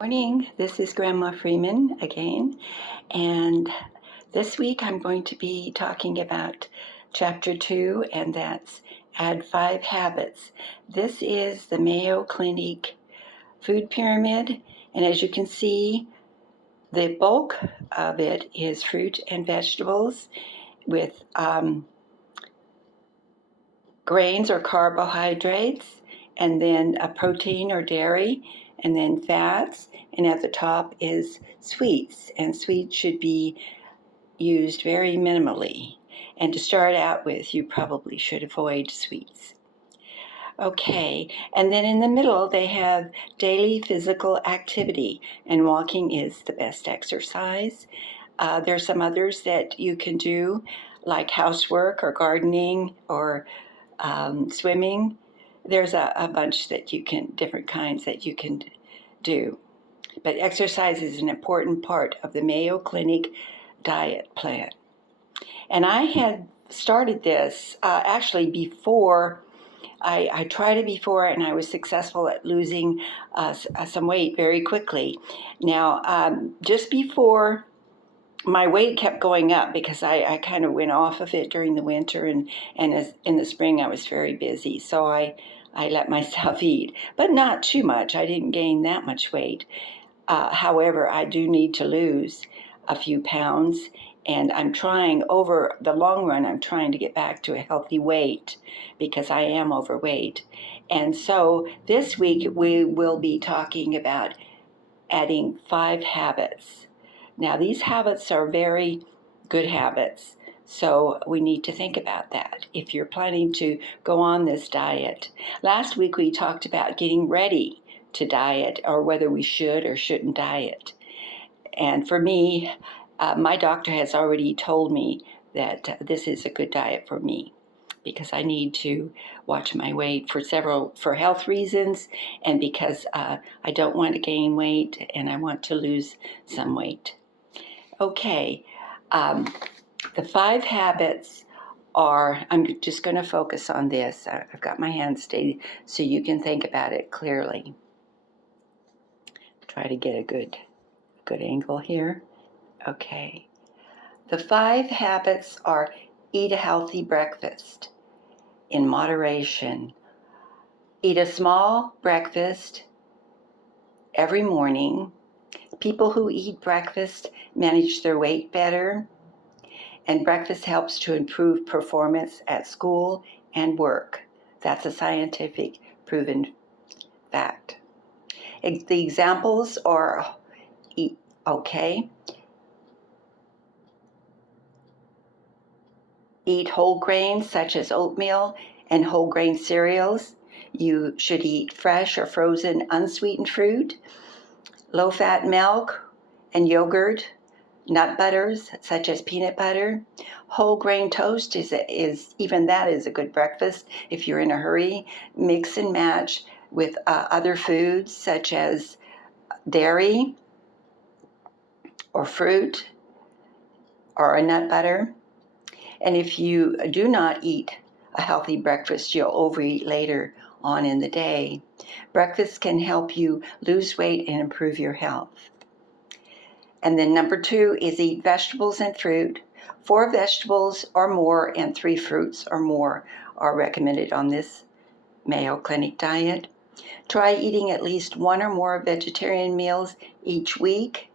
Morning, this is Grandma Freeman again, and this week I'm going to be talking about Chapter 2, and that's Add 5 Habits. This is the Mayo Clinic food pyramid, and as you can see, the bulk of it is fruit and vegetables with grains or carbohydrates, and then a protein or dairy, and then fats, and at the top is sweets, and sweets should be used very minimally. And to start out with, you probably should avoid sweets. Okay, and then in the middle they have daily physical activity, and walking is the best exercise. There's some others that you can do, like housework or gardening or swimming. There's a bunch that different kinds that you can do. But exercise is an important part of the Mayo Clinic diet plan. And I had started this actually before. I tried it before and I was successful at losing some weight very quickly. Now, just before my weight kept going up because I kind of went off of it during the winter, and as, in the spring I was very busy, so I let myself eat, but not too much. I didn't gain that much weight. However, I do need to lose a few pounds, and I'm trying over the long run, I'm trying to get back to a healthy weight because I am overweight. And so this week we will be talking about adding 5 habits. Now, these habits are very good habits, so we need to think about that if you're planning to go on this diet. Last week we talked about getting ready to diet, or whether we should or shouldn't diet. And for me, my doctor has already told me that this is a good diet for me because I need to watch my weight for health reasons, and because I don't want to gain weight and I want to lose some weight. Okay, the 5 habits are, I'm just going to focus on this. I've got my hand steady so you can think about it clearly. Try to get a good angle here. Okay. The 5 habits are: eat a healthy breakfast in moderation. Eat a small breakfast every morning. People who eat breakfast manage their weight better, and breakfast helps to improve performance at school and work. That's a scientific proven fact. The examples are okay. Eat whole grains such as oatmeal and whole grain cereals. You should eat fresh or frozen unsweetened fruit, low-fat milk and yogurt, nut butters such as peanut butter. Whole grain toast is even that is a good breakfast if you're in a hurry. Mix and match with other foods such as dairy or fruit or a nut butter. And if you do not eat a healthy breakfast, you'll overeat later on in the day. Breakfast can help you lose weight and improve your health. And then number 2 is eat vegetables and fruit. 4 vegetables or more and 3 fruits or more are recommended on this Mayo Clinic diet. Try eating at least 1 or more vegetarian meals each week.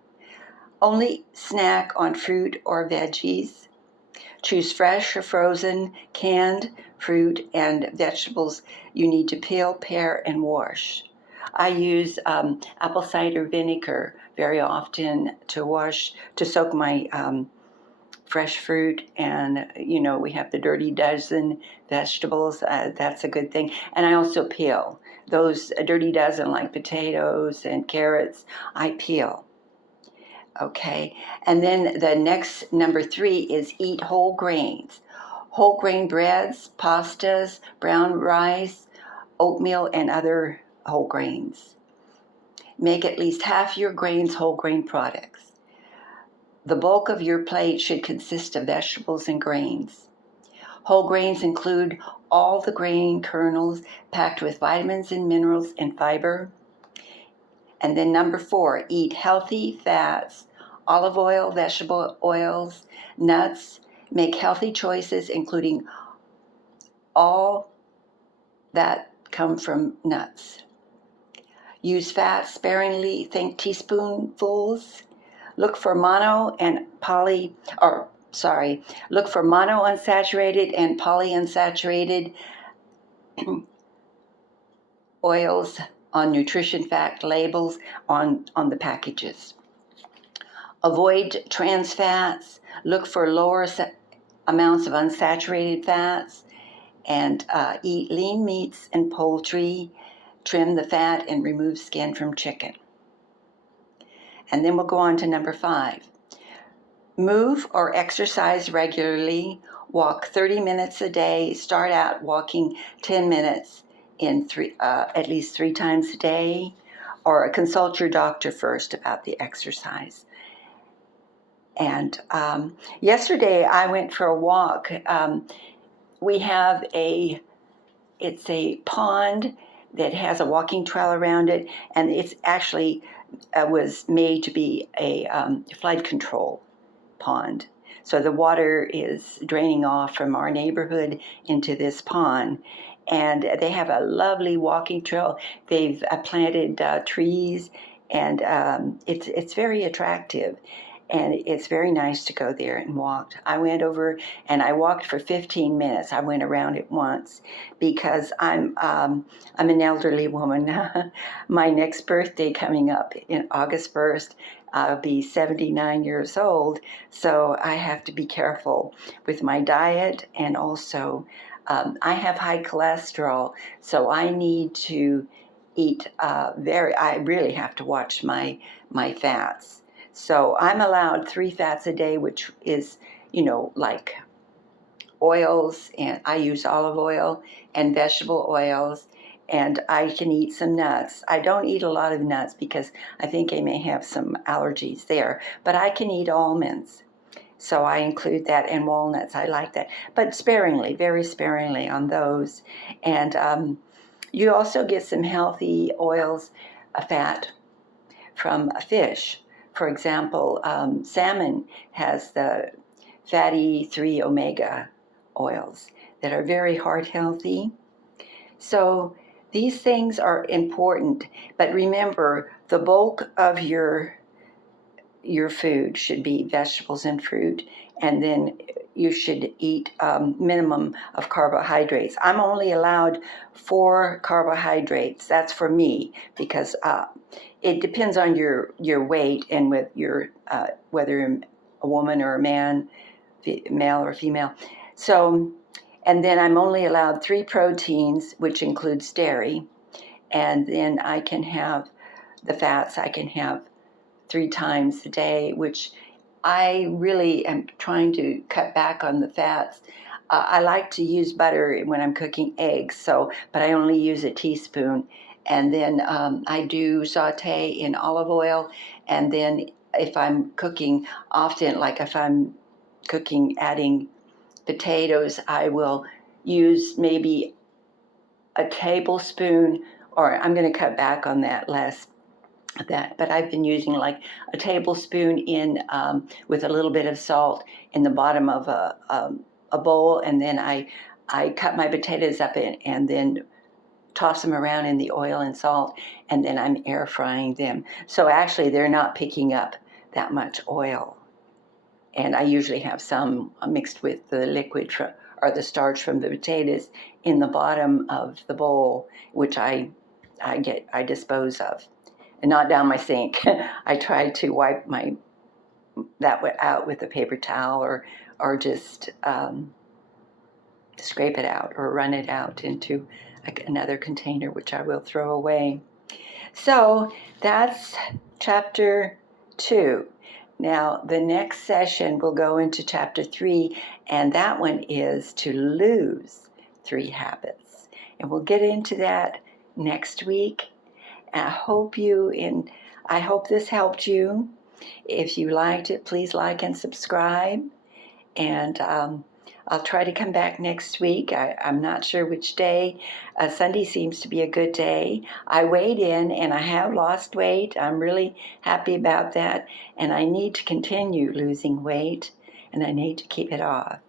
Only snack on fruit or veggies. Choose fresh or frozen, canned fruit and vegetables you need to peel, pare, and wash. I use apple cider vinegar very often to soak my fresh fruit, and we have the Dirty Dozen vegetables. That's a good thing. And I also peel those Dirty Dozen, like potatoes and carrots. I peel. Okay, and then the next number 3 is eat whole grains. Whole grain breads, pastas, brown rice, oatmeal, and other whole grains. Make at least half your grains whole grain products. The bulk of your plate should consist of vegetables and grains. Whole grains include all the grain kernels packed with vitamins and minerals and fiber. And then number 4, eat healthy fats, olive oil, vegetable oils, nuts. Make healthy choices, including all that come from nuts. Use fat sparingly, think teaspoonfuls. Look for look for monounsaturated and polyunsaturated oils on nutrition fact labels on the packages. Avoid trans fats. Look for lower amounts of unsaturated fats, and eat lean meats and poultry. Trim the fat and remove skin from chicken. And then we'll go on to number 5. Move or exercise regularly. Walk 30 minutes a day. Start out walking 10 minutes at least 3 times a day, or consult your doctor first about the exercise. And yesterday I went for a walk. We have it's a pond that has a walking trail around it, and it's actually was made to be a flood control pond. So the water is draining off from our neighborhood into this pond, and they have a lovely walking trail. They've planted trees, and it's very attractive. And it's very nice to go there and walk. I went over and I walked for 15 minutes. I went around it once because I'm an elderly woman. My next birthday coming up in August 1st, I'll be 79 years old. So I have to be careful with my diet, and also I have high cholesterol, so I need to eat I really have to watch my fats. So I'm allowed 3 fats a day, which is, like oils, and I use olive oil and vegetable oils, and I can eat some nuts. I don't eat a lot of nuts because I think I may have some allergies there, but I can eat almonds. So I include that, and walnuts. I like that, but sparingly, very sparingly on those. And you also get some healthy oils, fat from fish. For example, salmon has the fatty 3 omega oils that are very heart healthy. So these things are important, but remember, the bulk of your food should be vegetables and fruit, and then you should eat minimum of carbohydrates. I'm only allowed 4 carbohydrates. That's for me, because it depends on your weight and with your whether you're a woman or a man, male or female. So, and then I'm only allowed 3 proteins, which includes dairy, and then I can have the fats. I can have 3 times a day, which I really am trying to cut back on the fats. I like to use butter when I'm cooking eggs, but I only use a teaspoon. And then I do saute in olive oil. And then if I'm cooking, often, like if I'm cooking, adding potatoes, I will use maybe a tablespoon, or I'm going to cut back on that less. But I've been using like a tablespoon in with a little bit of salt in the bottom of a bowl, and then I cut my potatoes up and then toss them around in the oil and salt, and then I'm air frying them. So actually they're not picking up that much oil, and I usually have some mixed with the liquid or the starch from the potatoes in the bottom of the bowl, which I dispose of. And not down my sink. I try to wipe that out with a paper towel, or just scrape it out or run it out into another container, which I will throw away. So that's chapter 2. Now the next session will go into chapter 3, and that one is to lose 3 habits. And we'll get into that next week. I hope this helped you. If you liked it, please like and subscribe. And I'll try to come back next week. I'm not sure which day. Sunday seems to be a good day. I weighed in and I have lost weight. I'm really happy about that. And I need to continue losing weight and I need to keep it off.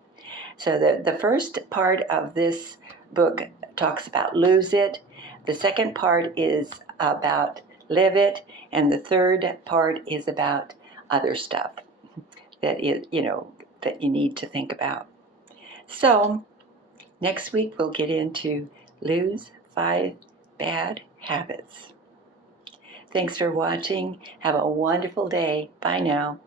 So the first part of this book talks about lose it. The second part is about live it. And the third part is about other stuff that is, that you need to think about. So next week we'll get into lose 5 bad habits. Thanks for watching. Have a wonderful day. Bye now.